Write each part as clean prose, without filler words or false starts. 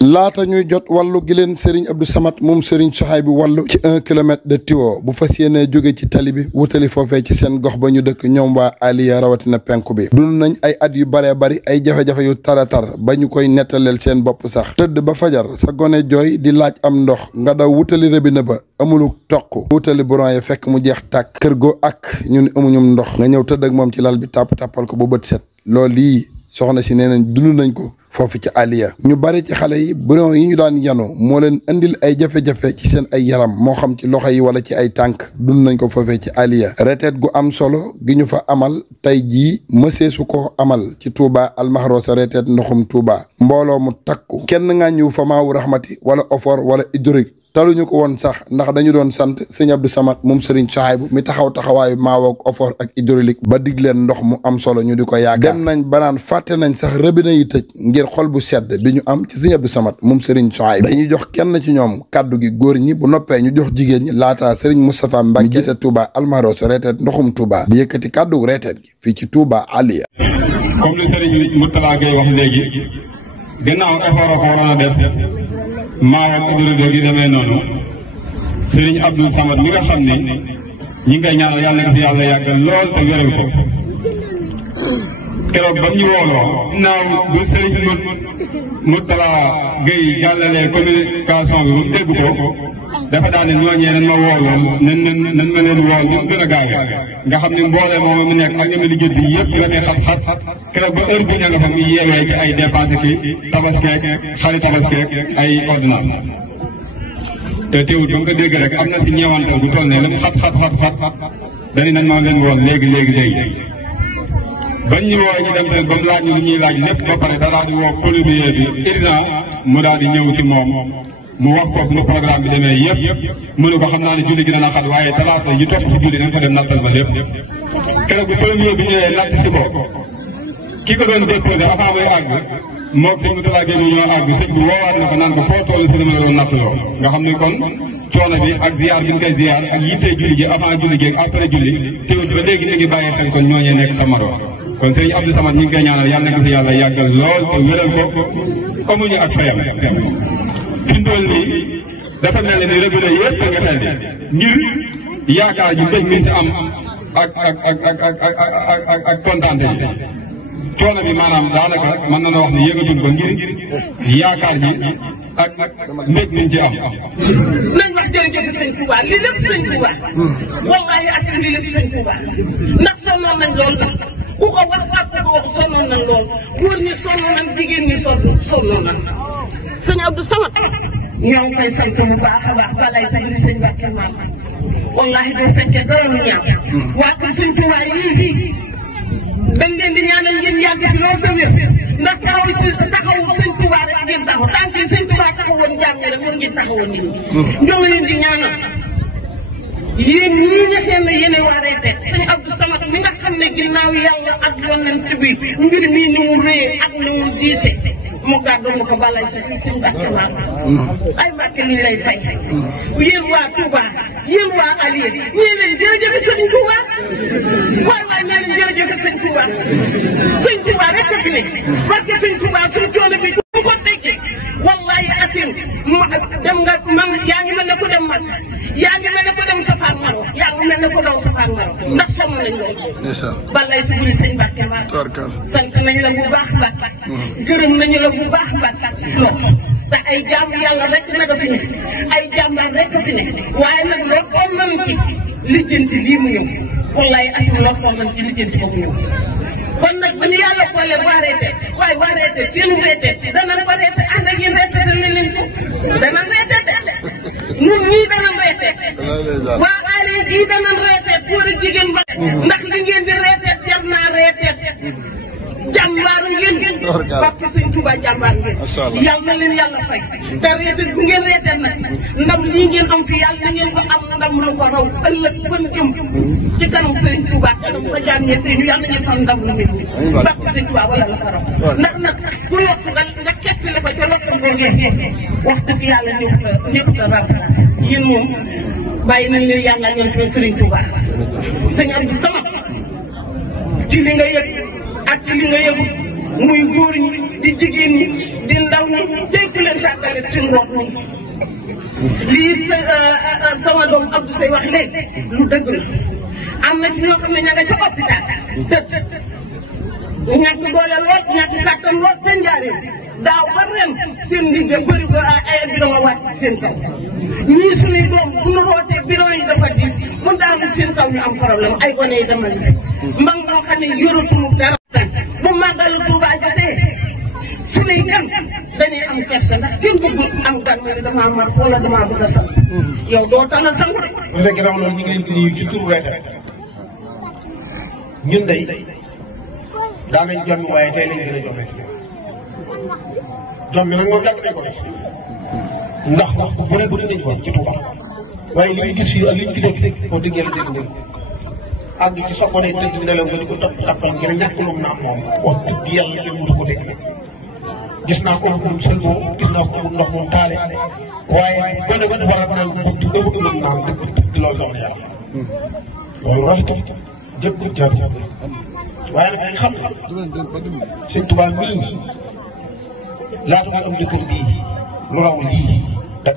laata ñuy jot wàllu gi leen Serigne Abdou Samad moom Serigne Souhaïbou wàllu ci 1 kilomètre de tuyau bu fas yéenee jóge ci tali bi wutali foofee ci seen gox ba ñu dëkk ñoom waa Aliya rawatina penku bi dund nañ ay at yu baree bari ay jafe-jafe yu taratar ba ñu koy nettaleel seen bopp sax tëdd ba fajar sa gone jooy di laaj am ndox nga daw wutali robinet ba amulu toq wutali bouron ya fekk mu jeex tàkk kër goo ak ñun amuñum ndox nga ñëw tëdd ak moom ci lal bi tàppal ko ba bët set loolu lii soxna si nee nañ dund nañ ko foofu ci Aliya ñu bari ci xale yi bouron yi ñu daan yanu moo leen indil ay jafe-jafe ci seen ay yaram moo xam ci loxo yi wala ci ay tànk dund nañ ko foofee ci Aliya retraite gu am solo gi ñu fa amal tey jii mësee su ko amal ci Touba Almahrosa retraite ndoxum Touba mbooloo mu takku kenn nga ñëw fa maawu rahmati wala ofor wala hydraulique taluñu ko woon sax ndax dañu doon sant sëñ Abdou Samad moom Serigne Souhaïbou mi taxawaayu maawook ofor ak hydraulique ba dig leen ndox mu am solo ñu di ko yaakaar dem nañ banaan fàtte nañ sax robinet yi tëj ngir xol bu sedd bi ñu am ci sëñ Abdou Samad moom Serigne Souhaïbou dañuy jox kenn ci ñoom kaddu gi góor ñi bu noppee ñu jox jigéen ñi laataa Serigne Moustapha Mbacke jiite Touba Almahrosa retraite ndoxum Touba di yëkkati kaddu retraite gi fii ci Touba Aliya. comme li Serigne Mourtala Gueye wax léegi gannaaw effort ko waroon a def maawam hydraulique yi demee noonu Serigne Abdou Samad mi nga xam ne ñi ngi koy ñaanal yàlla na ko fi yàlla yàggal lool te wéral ko keroog ba ñu wooloo naaw bu Serigne Mourtala Gueye jàllalee communication bi bu dégg ko dafa daal ne ñooñee nañ ma woolool nañ ma leen wool ñu gën a gaawee nga xam ne mboolee moom mu nekk ak ñoom liggéey bi yëpp la muy xat-xat keroog ba heure bi ña nga fa mu yeewee ci ay dépense ki tabaskeek xari tabaskeek ay ordonnance te teewul ba nga ko dégg rek am na si ñeewantal bu toll ne la mu xat dañu nañ ma leen wool léegi bañ ñu woo ñu dem te ba mu laaj ñu lu ñuy laaj lépp ba pare da daal di woo plombier bi urgent mu daal di ñëw ci moom mu wax ko nu programme bi demee yëpp mu ne ko xam naa ne julli gi dana xat waaye talaata yi topp si julli nañ ko dem nattal ba lépp keroog bu plombier bi ñëwee natt si ko ki ko doon déposé avant muy àgg moog sëñ Mourtala Gueye ñoo àgg sëñ bi woowaat na ko naan ko foo toll si dama la doon nattaloo nga xam ne kon coono bi ak ziar bi ñu koy ziar ak yittee julli gi avant julli gi ak après julli teewul ba léegi ni ngi bàyyi xel kon ñooñee nekk sa maro kon Serigne Abdou Samad ñu ngi koy ñaanal yàlla na ko fi yàlla yàggal lool te wéral ko amuñu ak fayam fi mu toll nii dafa mel ni robinet yëpp nga xel di ngir yaakaar ji mbéy mi si am ak kontaante ji coono bi maanaam daanaka mën na wax ni yëgatul ko ngir yaakaar ji ak mbéy mi ci am. nañ wax jërëjëf sëñ Touba lii lépp sëñ Touba wallaahi asim lii lépp sëñ Touba ndax sonnoon nañ lool nag ku ko wax ak ku ko wax sonnoon nañ lool góor ñi sonnoon nañ jigéen ñi sonnoon nañ sëñ Abdou Samad ñoo ngi koy sant bu baax a baax balay sa biir sëñ Mbacke maam wallaahi doo fekkee dara lu ñaaw waa kër sëñ Touba yii dañ leen di ñaanal ngeen yàgg fi loolu ba wér ndax taxawu sëñ Touba rek ngeen taxaw tant que sëñ Touba taxawoon jàmm rek war ngeen taxawoon nit ñi ñoo ngi leen di ñaanal yéen ñii nga xam ne yéen waa retraite sëñ Abdou Samad mi nga xam ne ginnaaw yàlla ak yonent bi mbir mii ni mu rëy ak ni mu diise mu gàddu ma ko balay sa sëñ Mbacke maam ay Mbacke li lay fay yéen waa Touba yéen waa Aliya ñee leen jërëjëf sëñ Touba waay nee leen jërëjëf sëñ Touba sëñ Touba rek ko fi ne barke sëñ Touba suñu coono bi du ko déggee wallahi asim dem nga man yaa ngi mel ne ko dem mag yaa ngi mel ne ko dem Safa ak Marwa yaa ngi mel ne ko daw Safa ak Marwa ndax sonn nañ loolu balay si biir sëñ Mbacke maam sant nañ la bu baax Mbacke gërëm nañu la bu baax Mbacke lool te ay jaam yàlla rek nag a fi ne ay jàmbaar rek a fi ne waaye nag loppoon nañ ci lijjanti lii mu ñëw wallahi asim loppoon nañ ci lijjanti ba mu ñëw kon nag bu ñu yàlla boole waa retraite waaye waa retraite seenu retraite danañ ko retraite ànd ak yéen retraite nañ leen ko danañ retraite ñun ñii danañ retraite waa Aliya gii danañ retraite góor ak jigéen ba ndax li ngeen di retraite jar naa retraite jàmbaaru ngeen parce que sëñ Touba jàmbaar ngeen yàlla na leen yàlla fay te retraite bu ngeen retraite nag ndam lii ngeen am fi yàlla na ngeen ko am ndam lu ko raw ëllëg fan jëm ci kanam sëñ Touba kanam sa jaam ñett ñu yàlla na ngeen xam ndam lu mel ni parce que sëñ Touba wala la ko raw ndax nag ku yokk nga ketti la ko ca lokkal boo ngeen wax dëgg yàlla neexut a remplacé yéen moom bàyyi nañ leen yàlla ñoom ci sëriñ Touba sëñ Abdou Samad ci li nga yëg ak ci li nga yëgu muy góor ñi di jigéen ñi di yéen ndaw ñi tey ku leen tàggale suñu bopp ñi lii sama doom Abdou Seye wax léegi lu dëgg la am na ci ñoo xam ne ña nga ca hôpital tëdd ñàkk doole lool ñàkk kàttan lool te njaareen daaw ba ren seen liggéey bëri ko ay bidon a wàcc seen kaw ñii suñuy doom bu nu rootee bidon yi dafa diis mun daanu seen kaw ñu am problème ay gone yi dama li mbang moo xam ne yoratuñu dara bu màggalu Tuuba jotee suñuy gan dañuy am kersa ndax kenn bëgg am gan ma ne damaa mar wala damaa bëgg a sang yow doo tala sangu rek bu fekkee raw loolu ñu ngi leen di nuyu ci turu Reetal ñun day daa nañ jommi waaye tey lañ gën a jommee jommi nag moom yàgg nañ ko def ndax wax bu ne bu nañ fa ci Touba waaye li ñu gis fii ak li ñu fi def koo dëgg yàlla dégg nañ àgg ci soxone tëdd nelaw nga di ko topp tappal ngir ñàkk lu mu naam moom wax dëgg yàlla kenn musu ko dégg gis naa ko mu sëlboo gis naa ko mu ndox moom taale waaye gone gu war a naan bëgg ba bëgg lu mu naan dëgg loolu doon na yàlla loolu rafetul jëkkul jaadu waaye nag dañ xam ne sëñ Tuubaa mii laata muy am jëkkër bii lu raw lii dañ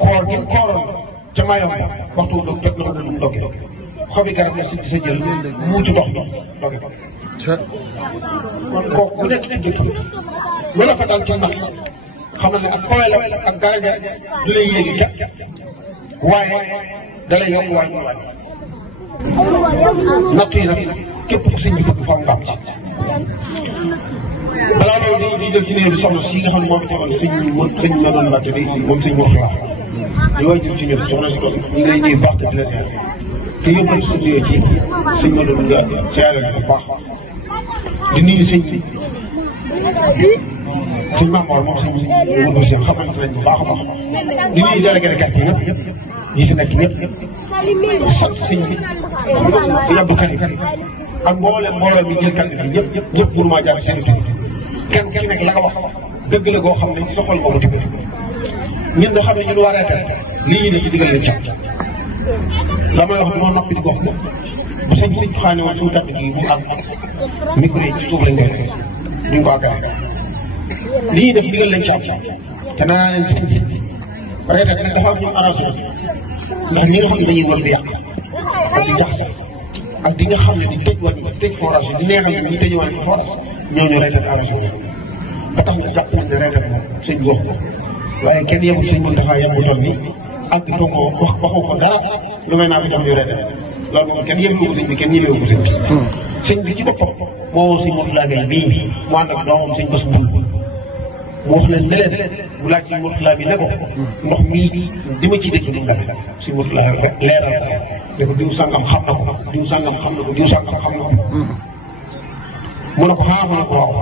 koor gi kooroon ca maayom waxtu doog jot na ko lu mu doge xobi garab la si sa jël muucu ndox mi doge ko kon kooku bu nekk ci dëkk lu la fa dal ci nag xamal ne ak koy la ak daraja du lay yéegi ja waaye dalay yokk wàññi natt yi nag képp ku sëñ bi bëgg fa am ci balaa loolu di jël ci néew bi soxna si nga xam ne moo fi teewal sëñ ma doon natt bi moom sëñ Mourtala di waay jël ci néew bi soxna si toog ñu ngi lay nuyu baax te di la ziar te yóbbal sa nuyoo ci sëñ ma doon nga siyaare ko baax di nuyu sëñ Mamoor moom sëñ Mourou Sène xamante nañ bu baax a baax di nuyu délégué de quartier yëpp ñi fi nekk ñëpp sant sëñ bi sëñ Abdou Karim ak mboolem mi jël kan bi ñëpp mënu maa jaar seen tur kenn ki nekk la nga wax dëgg la goo xam ne soxal moo ko tibbee ñun nga xam ne ñun waa Reetal lii ñu def ci digal leen ci la may wax dama noppi di ko wax bu sëñ bi xaane woon suñu kàddu gi bu àgg micro yi ci suuf lañ koy def duñ ko àggale li ñuy def digal leen ci am te nee naa leen sëñ bi Reetal nag dafa am ñu arrangé ndax ñi nga xam ne dañuy war di yàq ak di jaxase ak di nga xam ne di tëj wàññi di tëj forage di neexal ne ñu tëj wàññi ci forage ñooñu Reetal arrangé wu ba tax na jàpp nañ ne Reetal moom sëñ bi wax ko waaye kenn yemul sëñ bi dafa yem bu toll nii ak di toog waxu ko dara lu may naa fi jox ñu Reetal loolu moom kenn yëngu ko sëñ bi kenn ñëwee ko sëñ bi. sëñ bi ci boppam moo woo sëñ Mourtala Gaye bii mu ànd ak doomam sëñ Bass Mboul mu wax leen ne leen bu laaj sëñ Mourtala bi ne ko ndox mii di ma ci dëkk bi mu def sëñ Mourtala leeral ne ko diw sangam xam na ko diw sangam xam na ko diw sangam xam na ko. mu ne ko ah mu ne ko waaw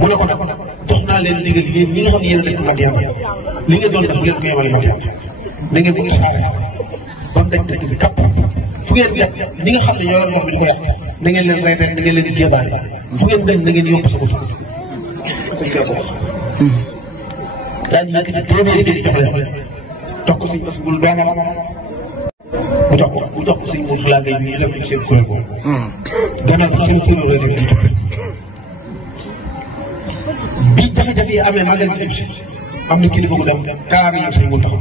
mu ne ko nag dox naa leen digal yéen ñi nga xam ne yéen a dëkk Madiana li ngeen doon def bu leen ko yemale Madiana na ngeen ko tasaare ba mu daj dëkk bi kapp fu ngeen def ñi nga xam ne ñoo doon wax bi di ko yàq na ngeen leen Reetal na ngeen leen di jébaale fu ngeen dem na ngeen yóbbu sa bopp. sëñ bi ko wax. daañu yëkkati téeméeri di jox leen jox ko sëñ Bass Mboul doomam bu jox ko sëñ Mourtala Gaye bi ñu def ko ci seen kuréel boobu. gannaaw bi seen kuréel Reetal di tukki bi jafe-jafe yi amee magal bi dem si am na kilifa bu dem kaar yi sëñ Mountakha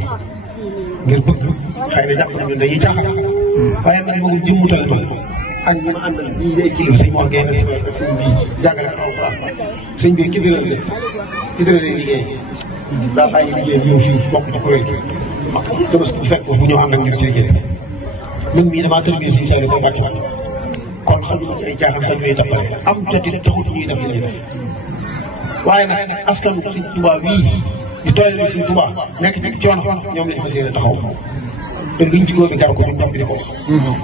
ngir bëgg xëy na jàpp nañu dañuy caaxaan waaye man bëgg jëmmutal ba ak ñi ma àndal ñii day kii sëñ Mor Guèye sëñ bi jàngale ko alxuraan sëñ bi ki dëral liggéey daa bàyyi liggéey ñëw fii bokk ci kuréel te bés bu fekk bu ñëw ànd ak ñun ci liggéey man mii damaa tërbiye suñu sawri ko gàcc kon xam nga ci ay caaxaan xam ñuy dafale am joti taxut ñuy def li ñuy def waaye nag askan wi Sëñ Tuubaa wii di tool bi Sëñ Tuubaa nekk ci coono ñoom lañ fas yéene taxaw te luñ ci góob bi gar ko duñ noppi di ko wax.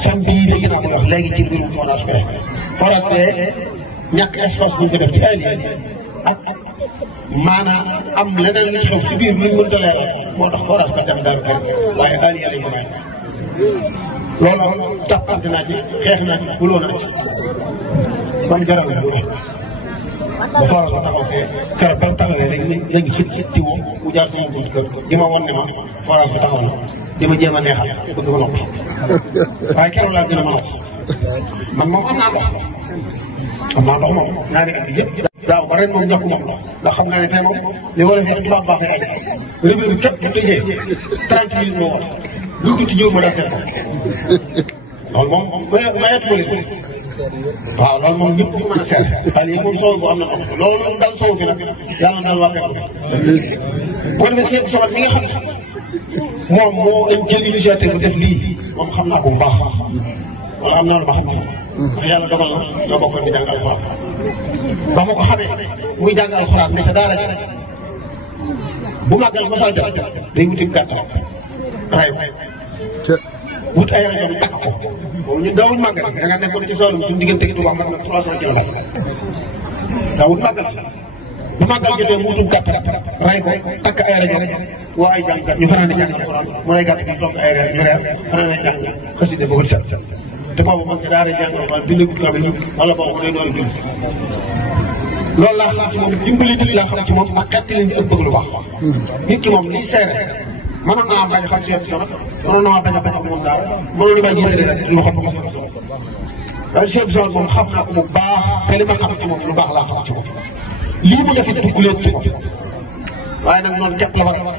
sam bii dégg naa koy wax léegi ci mbirum forage bee forage bee ñàkk espace bu ñu ko def ci alien ak maanaam am leneen lu ci xew ci biir luñ mënta leeral moo tax forage ba tamit daal kenn waaye alien lañ ko may loolu jàppante naa ci xeex naa ci xuloo naa ci man jaral la loolu ba forage ba taxaw fee keroog ba mu taxawee rek léegi ci tiwo mu jaar sama buntu kër di ma wan ne ma forage ba taxaw na di ma jéem a neexal bëgg ma noppi waaye keroog laa gën a ma noppi man moom am naa ndox xam naa ndox moom ñaari at yii yëpp daaw ba ren moom jox ko moom ndax xam naa ne tey moom li war a feex tubaab baaxee ay rëbbi bi képp bu tëjee 30 minutes moo wax lu ko ci jóor ma daal seet ko loolu moom mayatu ma leen waaw loolu moom ñëpp ñu mën a seet xale yi moom soow bu am na ko loolu daal soow bi nag yàlla daal waa fekk bu ko defee seen soxat mi nga xam ne moom moo jël initiative def lii moom xam naa ko bu baax wala am na lu ma xam ne ndax yàlla dogal na ñoo bokk di jàng alxuraan ba ma ko xamee muy jàng alxuraan ne ca daara ji bu màggal mosal jot day wuti gàtt ray wut ay rajo takk ko boobu ñun daawuñ màggal da nga nekkoon ci soolu suñu diggante gi Tuubaa na 300 kilomètres daawuñ màggal si bu màggal jotee mu wutum gàtt ray ko takk ay rajo woo ay jàngkat ñu fanaan jàng alxuraan mu ray gàtt bi toog ay reer ñu reer fanaan jàng xasida boobu set te boobu man ci daara jàng alxuraan bindagut kaamil wala boobu day doon bind loolu laa xam ci moom dimbali nit laa xam ci moom ma xettali ñu ak bëgg lu baax nit ki moom liy seere mënoon naa bañ a xam seen soxla mënoon naa bañ a bañ a moom daaw mënoon naa bañ a jëlee lu xam ko seen soxla waaye seen soxla moom xam naa ko bu baax te li ma xam ci moom lu baax laa xam ci moom lii mu def it dugg leen ci moom waaye nag noonu képp la war a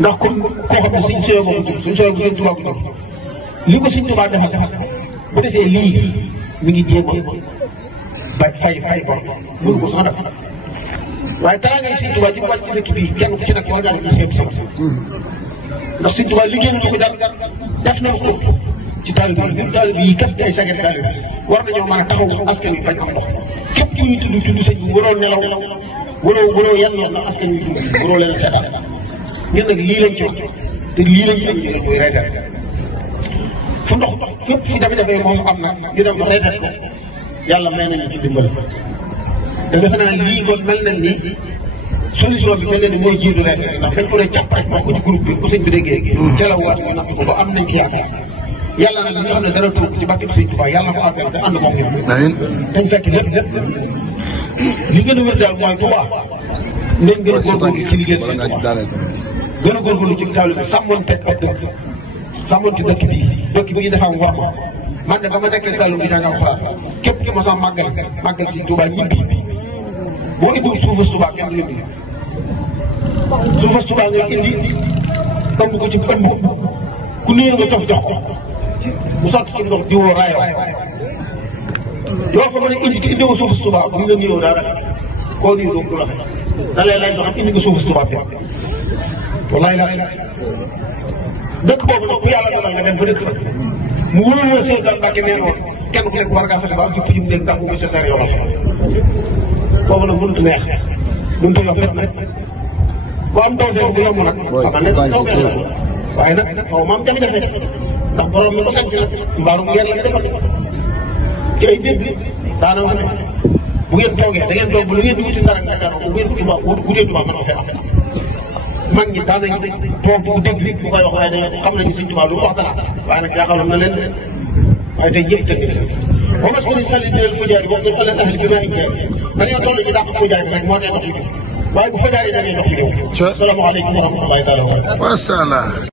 ndax kon koo xam ne suñ sooy moo ko jur suñ sooy bu suñ tubaab ko jur li ko suñ tubaab defal bu defee lii mi ngi jéem a fay bor mënu ko sax def waaye teraanga yi Sëñ Tuubaa ji wàcc ci dëkk bii kenn ku ci nekk war ngaa def seen sama ndax Sëñ Tuubaa liggéey na ko jar def na ko ci taalibe yi ñun taalibe yi kat ay saget taalibe war nañoo mën a taxaw askan wi bañ am ndox képp ku ñu tudd sëñ bi waroo nelaw waroo yan lool ndax askan wi dund waroo leen a seetaan ñun nag lii lañ ci wax te lii lañ ci am njëriñ mooy reeteet fu ndox fépp fi jafe-jafe moo am nag ñu dem fa reeteet ko yàlla may nañu ci dimbal te defe naa lii kon mel nañ ni solution bi mel na ni mooy jiitu rek ndax dañ ko ne càpp rek wax ko ci groupe bi bu sëñ bi déggee ca la waat ko natt ko ba am nañ ci yaakaar yàlla nag li nga xam ne dara tuub ci barke bi Sëñ Tuubaa yàlla ko àggal te ànd moom it dañ fekk lépp li gën a wér daal mooy Tuubaa nañ gën a góorgóorlu ci liggéey Sëñ Tuubaa gën a góorgóorlu ci taalibe bi sàmmoon teg ab dëkk sàmmoon ci dëkk bii dafa am war ma man de ba ma nekkee Saloum di jàngal Alxuraan képp ki ma sax màggal Sëñ Tuubaa ñibbi boo indiwul suufas Tuubaa kenn du indi suufas Tuubaa ngay indi ëmb ko ci ëmb ku néew nga jox ko mu sotti ci ndox diwoo raayoo yoo fa mën a indi ki indiwoo suufas Tuubaa bu ñu la néew dara koo néew du la fay da lay laaj ba xam indi nga suufas Tuubaa bi wallaay laa dëkk boobu nag bu yàlla dogal nga dem ba dëkk mu wóor la Sëñ Mbàkke neen woon kenn ku nekk war ngaa fexe ba am ci pujum néeg ndax bu nécessaire yow la foofu nag mënut a neex mënut a yomb nag bu am tawfeex bu yomb nag xamal ne tawfeex la waaye nag xaw ma am jafe-jafe ndax borom mi ko sant nag mbaarum ngeen la defal ci ay dégg daana wax ne bu ngeen toogee da ngeen toog ba lu ngeen di wuti dara nga Dakar bu ngeen wutee Tuubaa mën na fee am mag ñi daan nañ toog di ko dégg fi bu koy wax waaye dañoo xam nañu Sëñ Tuubaa lu wax dara waaye nag jaaxaloon na leen waaye tey ñëpp tënk na ba nga soxla sàlli dinañ fa jaay wax dëgg ëllëg ahli bi maa ngi jaay dañoo toll ci dàq fa jaay rek moo tee ndox mi waaye bu fa jaay dañuy ndox mi ñëw. salaamaaleykum wa rahmatullaahi taala wa barakaatuh.